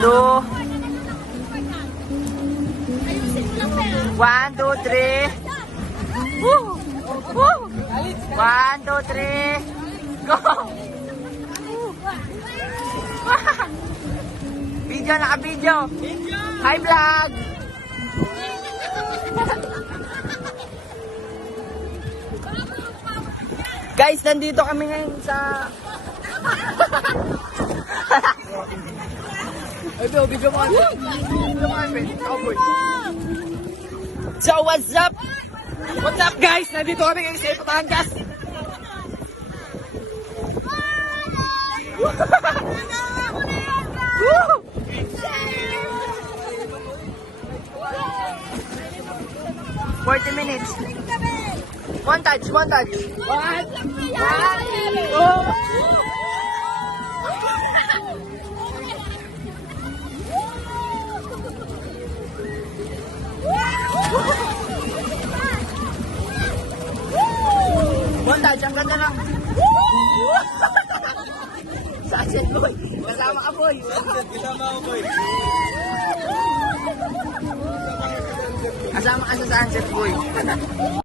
Two. 1, 2, 3. Woo! Woo! 1, 2, 3. Go! Video, naka-video. Hi, vlog! Guys, nandito kami ngayon sa... Video mo. So, what's up? What's up, guys? Nandito kami ngayon sa Batangas. Woo! 40 minutes. One touch. One. Oh. One touch, ang ganda lang. Sunset boy. Kasama ka, boy. Kasama ako, boy. Kasama ka sa sunset boy.